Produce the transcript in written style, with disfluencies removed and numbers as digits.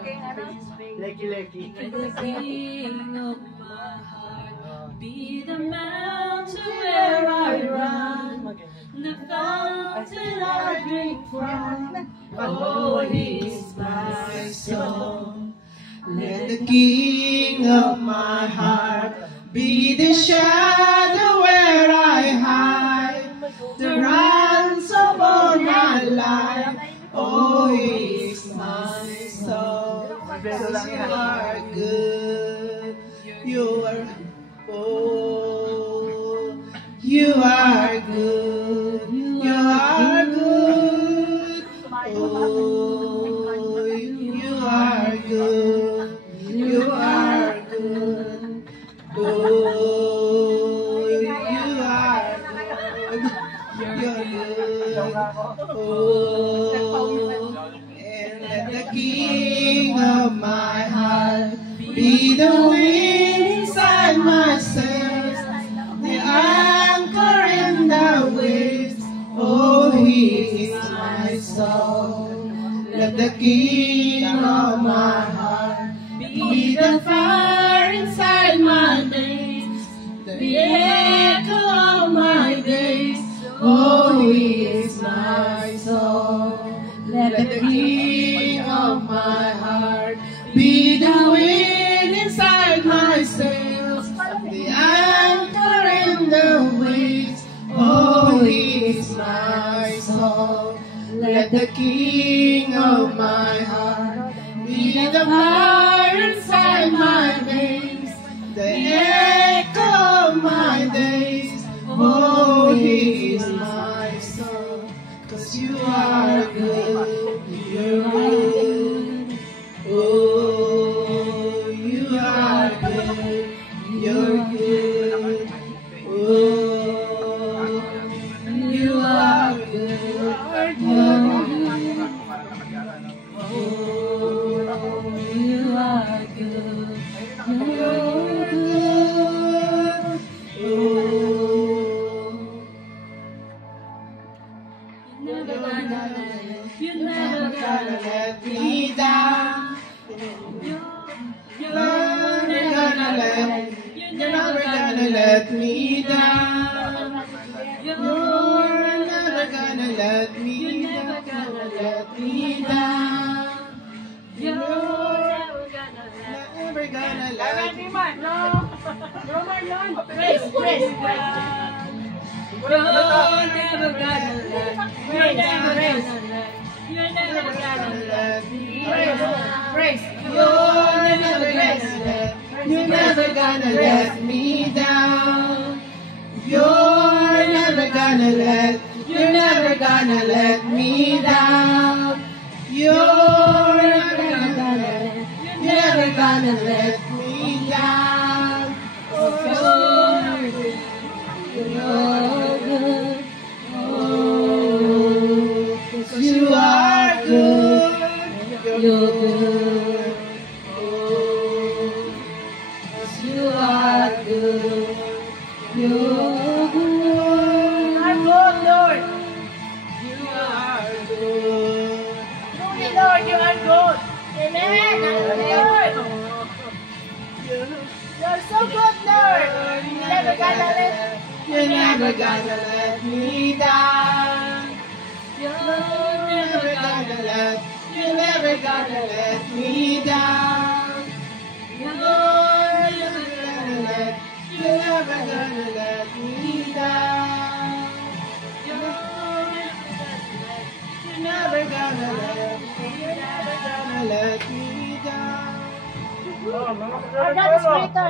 Leki-leki. The king of my heart, be the mountain where I run, the fountain I drink from. Oh, He is my song. Let the king of my heart be the shadow where I hide, the ransom for my life. Oh, He is my song. Because you are good, you are, oh, you are good, you are good, oh, you are good, you are good, oh, you are good, you're good, oh, and let the king of my heart be the wind inside my sails, the anchor in the waves. Oh, He is my song. Let the king of my heart be the fire inside my days, the echo of my days. Oh, He is my song. Let the king of my heart be the wind inside my sails, the anchor in the waves. Oh, He is my song. Let the king of my heart be the fire inside my veins, the echo of my days. Oh, He is my song. 'Cause you are good, you're good. Oh, you are good, you're good. Oh, you are good, you're good. Oh, you are good, you're good. Oh, you're never gonna let me down. You're never gonna let me down. You're never gonna let me down. You're never gonna let me down. Praise, praise, praise. You're never gonna let me down. Praise. You're never gonna let me down. You're never gonna let me down. You're never gonna let me down. Oh, you're good. Oh, 'cause you are good. You're good. Oh, 'cause you are good. You're good. I'm good, Lord. You are good. Truly, Lord, you are good. Amen. Lord. You're so good, Lord. You're never gonna let me down. You're never gonna let me down. You're never gonna let me down. You're never gonna let me down. Our God is greater.